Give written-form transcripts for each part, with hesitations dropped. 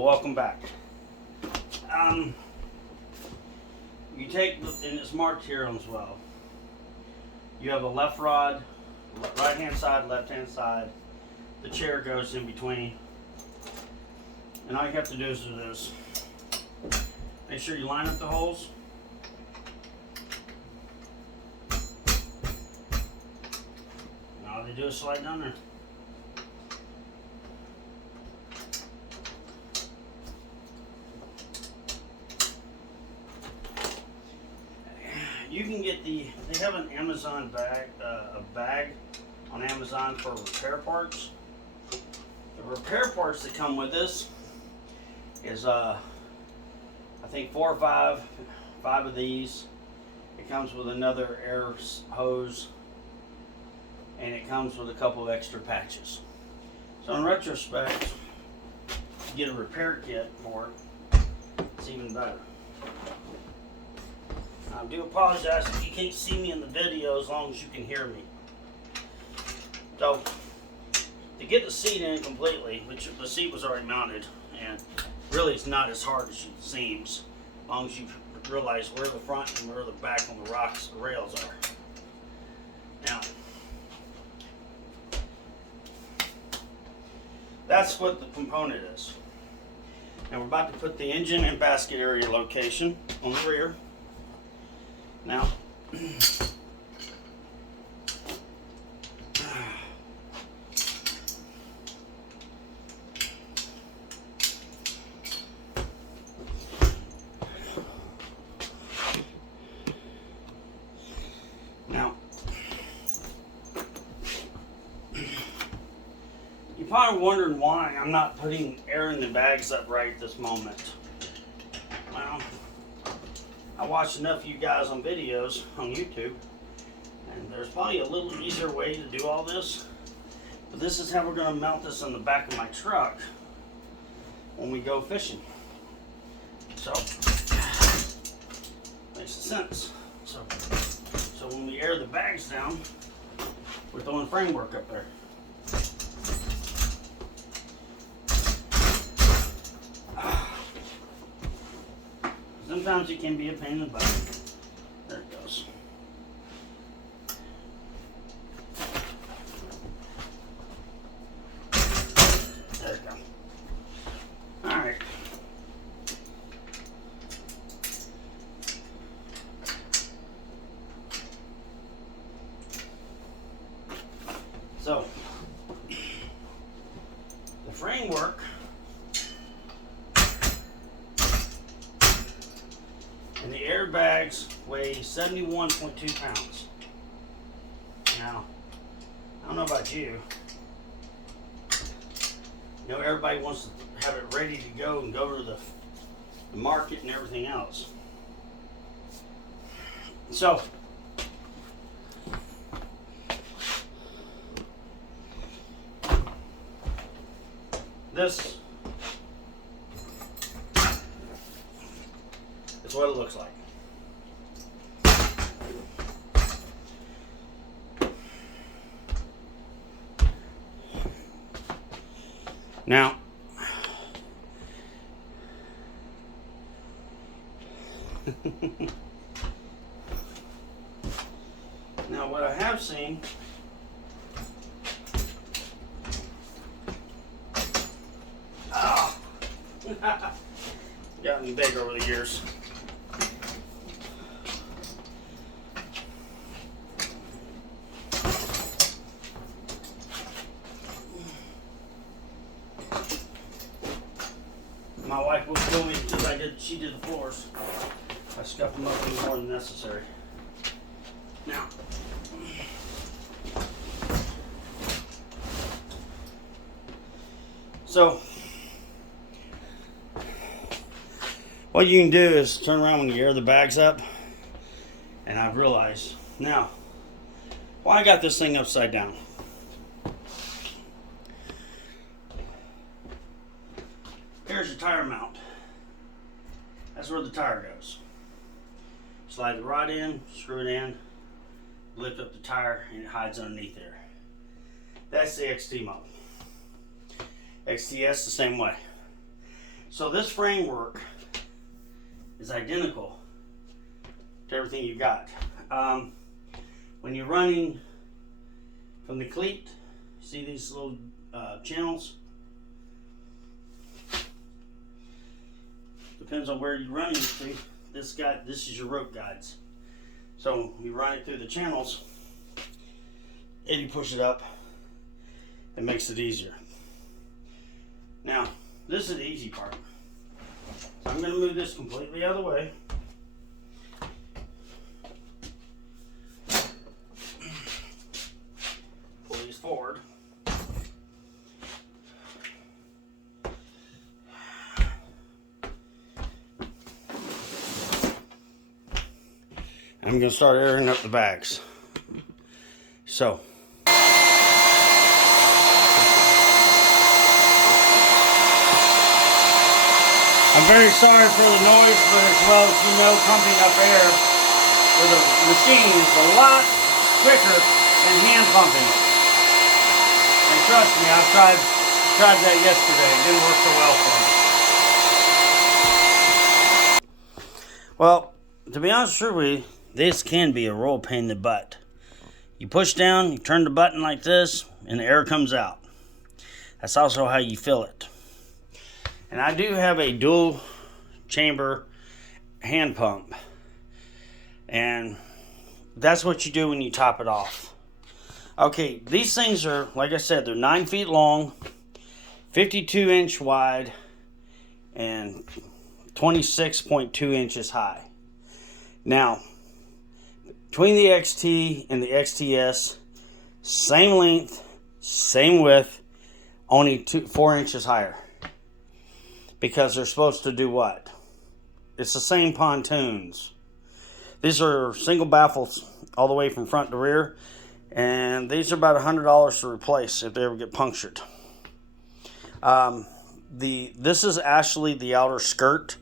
Well, welcome back. You take, and it's marked here as well. You have a left rod, right hand side, left hand side. The chair goes in between. And all you have to do is do this. Make sure you line up the holes. And all they do is slide down there. You can get they have an Amazon bag, a bag on Amazon for repair parts. The repair parts that come with this is I think 4 or 5 of these. It comes with another air hose, and it comes with a couple of extra patches. So in retrospect, you get a repair kit for it. It's even better. I do apologize if you can't see me in the video as long as you can hear me. So, to get the seat in completely, which the seat was already mounted, and really it's not as hard as it seems, as long as you realize where the front and where the back on the rails are. Now, that's what the component is. Now we're about to put the engine and basket area location on the rear. Now, you're probably wondering why I'm not putting air in the bags up right this moment. Well, I watched enough of you guys on videos on YouTube, and there's probably a little easier way to do all this. But this is how we're going to mount this on the back of my truck when we go fishing. So, makes sense. So when we air the bags down, we're throwing framework up there. Sometimes it can be a pain in the butt. There it goes. There we go. Alright. So, the framework and the airbags weigh 71.2 pounds. Now, I don't know about you. You know, everybody wants to have it ready to go and go to the market and everything else. So, this is what it looks like. Now, what I have seen gotten big over the years. My wife will kill me because she did the floors. I scuffed them up even more than necessary. Now, so what you can do is turn around when you air the bags up, and I've realized now why I got this thing upside down. Here's your tire mount. That's where the tire goes. Slide the rod in, screw it in, lift up the tire, and it hides underneath there. That's the XT model. XTS the same way. So this framework is identical to everything you got. When you're running from the cleat, see these little channels? Depends on where you're running it through. This is your rope guides. So you run it through the channels and you push it up. It makes it easier. Now, this is the easy part. So I'm going to move this completely out of the way. Pull these forward. I'm going to start airing up the bags. So, I'm very sorry for the noise, but as well as you know, pumping up air with a machine is a lot quicker than hand pumping it. And trust me, I've tried that yesterday. It didn't work so well for me. Well, to be honest with you, this can be a real pain in the butt. You push down, you turn the button like this, and the air comes out. That's also how you fill it. And I do have a dual chamber hand pump. And that's what you do when you top it off. Okay, these things are, like I said, they're 9 feet long, 52 inch wide, and 26.2 inches high. Now, between the XT and the XTS, same length, same width, only 4 inches higher. Because they're supposed to do what? It's the same pontoons. These are single baffles all the way from front to rear. And these are about $100 to replace if they ever get punctured. This is actually the outer skirt.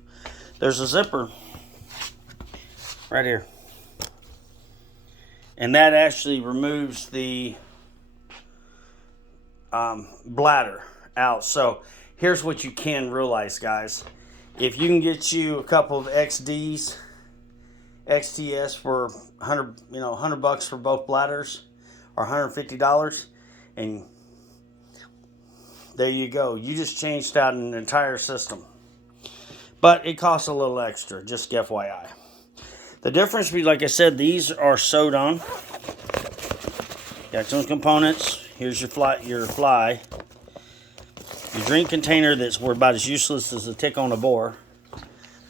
There's a zipper right here. And that actually removes the bladder out. So here's what you can realize, guys. If you can get you a couple of XTS for $100 for both bladders, or $150, and there you go. You just changed out an entire system. But it costs a little extra, just FYI. The difference, like I said, these are sewed on. Got some components. Here's your fly. Your drink container that's about as useless as a tick on a boar,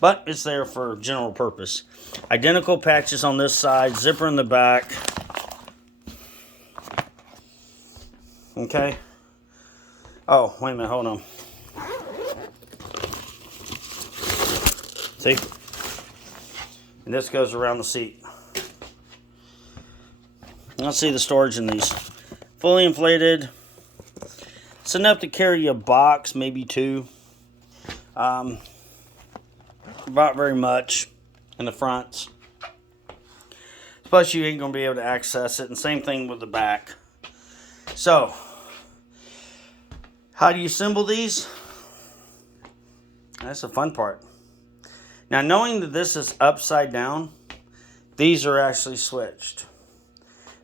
but it's there for general purpose. Identical patches on this side, zipper in the back. Okay. Oh, wait a minute, hold on. See? And this goes around the seat. Let's see the storage in these. Fully inflated. It's enough to carry a box, maybe two. About very much in the fronts. Plus you ain't going to be able to access it. And same thing with the back. So, how do you assemble these? That's the fun part. Now, knowing that this is upside down, these are actually switched.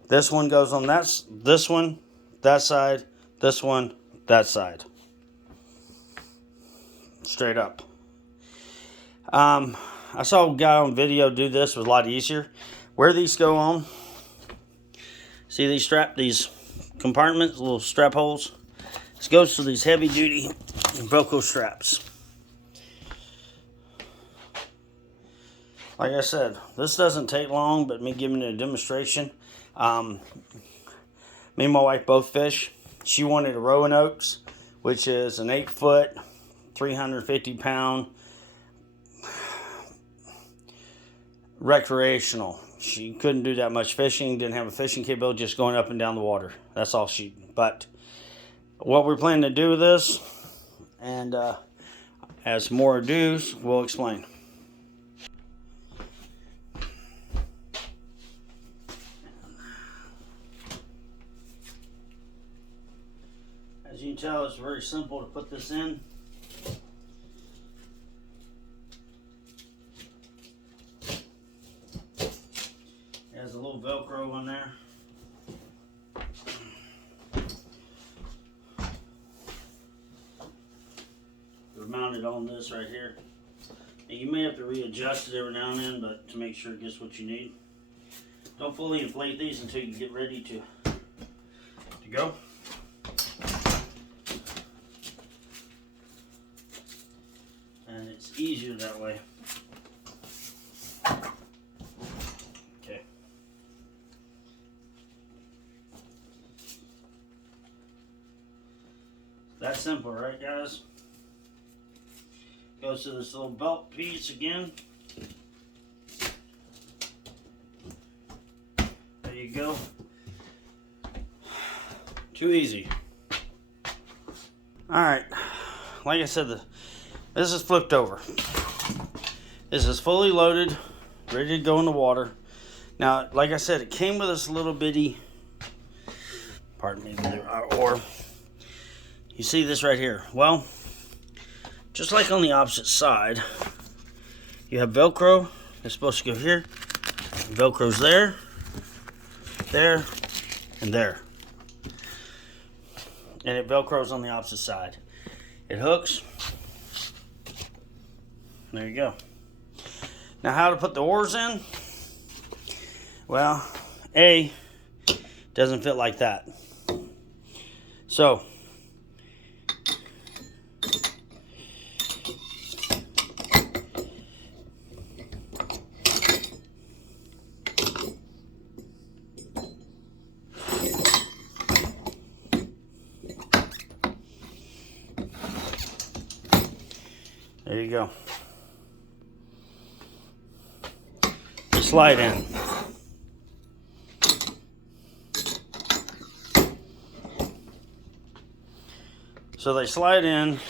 This one goes on this one, that side, this one, that side. Straight up. I saw a guy on video do this. It was a lot easier. Where these go on, see these compartments, little strap holes. This goes to these heavy duty Velcro straps. Like I said, this doesn't take long, but me giving it a demonstration. Me and my wife both fish. She wanted a Roanoke's, which is an 8-foot, 350-pound recreational. She couldn't do that much fishing, didn't have a fishing capability, just going up and down the water. That's all but what we're planning to do with this, and as more ados, we'll explain. As you can tell, it's very simple to put this in. it on this right here. And you may have to readjust it every now and then, but to make sure it gets what you need. Don't fully inflate these until you get ready to go. And it's easier that way. Okay. That's simple, right, guys? Goes to this little belt piece again. There you go. Too easy. Alright, like I said, this is flipped over. This is fully loaded, ready to go in the water. Now, like I said, it came with this little bitty, pardon me, oar. You see this right here? Well, just like on the opposite side, you have Velcro. It's supposed to go here. Velcro's there, there, and there. And it Velcros on the opposite side. It hooks. There you go. Now, how to put the oars in? Well, A, doesn't fit like that. So, there you go. They slide in. So they slide in.